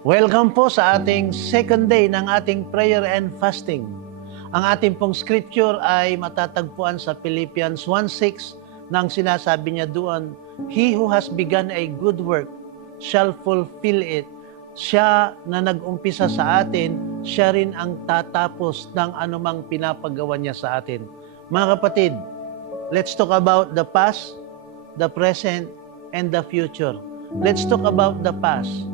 Welcome po sa ating second day ng ating prayer and fasting. Ang ating pong scripture ay matatagpuan sa Philippians 1:6 nang sinasabi niya doon, He who has begun a good work shall fulfill it. Siya na nag-umpisa sa atin, siya rin ang tatapos ng anumang pinapagawa niya sa atin. Mga kapatid, let's talk about the past, the present, and the future. Let's talk about the past.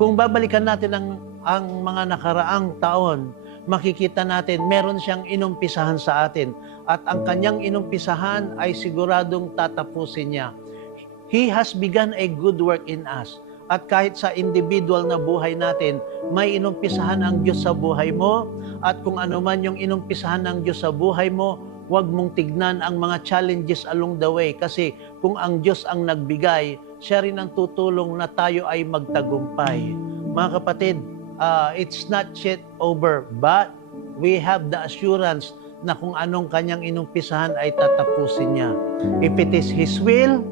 Kung babalikan natin ang mga nakaraang taon, makikita natin meron siyang inumpisahan sa atin. At ang kanyang inumpisahan ay siguradong tatapusin niya. He has begun a good work in us. At kahit sa individual na buhay natin, may inumpisahan ang Diyos sa buhay mo. At kung ano man yung inumpisahan ng Diyos sa buhay mo, huwag mong tignan ang mga challenges along the way. Kasi kung ang Diyos ang nagbigay, siya rin ang tutulong na tayo ay magtagumpay. Mga kapatid, it's not yet over, but we have the assurance na kung anong kanyang inumpisahan ay tatapusin niya. If it is His will,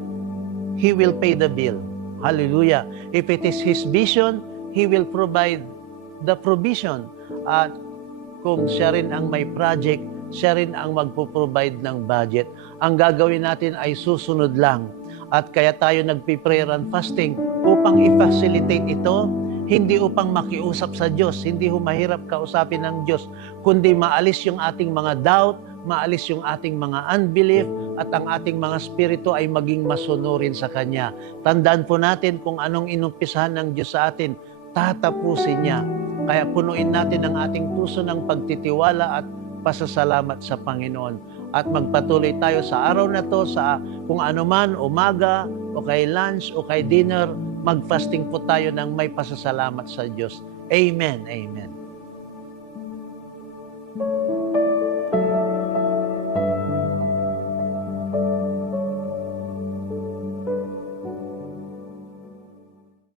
He will pay the bill. Hallelujah. If it is His vision, He will provide the provision. At kung siya rin ang may project, siya rin ang magpo-provide ng budget. Ang gagawin natin ay susunod lang. At kaya tayo nagpi-prayer and fasting upang i-facilitate ito, hindi upang makiusap sa Diyos, hindi mahirap kausapin ng Diyos, kundi maalis yung ating mga doubt, maalis yung ating mga unbelief, at ang ating mga spirito ay maging masunurin sa Kanya. Tandaan po natin kung anong inumpisahan ng Diyos sa atin, tatapusin niya. Kaya punuin natin ang ating puso ng pagtitiwala at pasasalamat sa Panginoon. At magpatuloy tayo sa araw na to, sa kung ano man, umaga, o kay lunch, o kay dinner, mag-fasting po tayo ng may pasasalamat sa Diyos. Amen. Amen.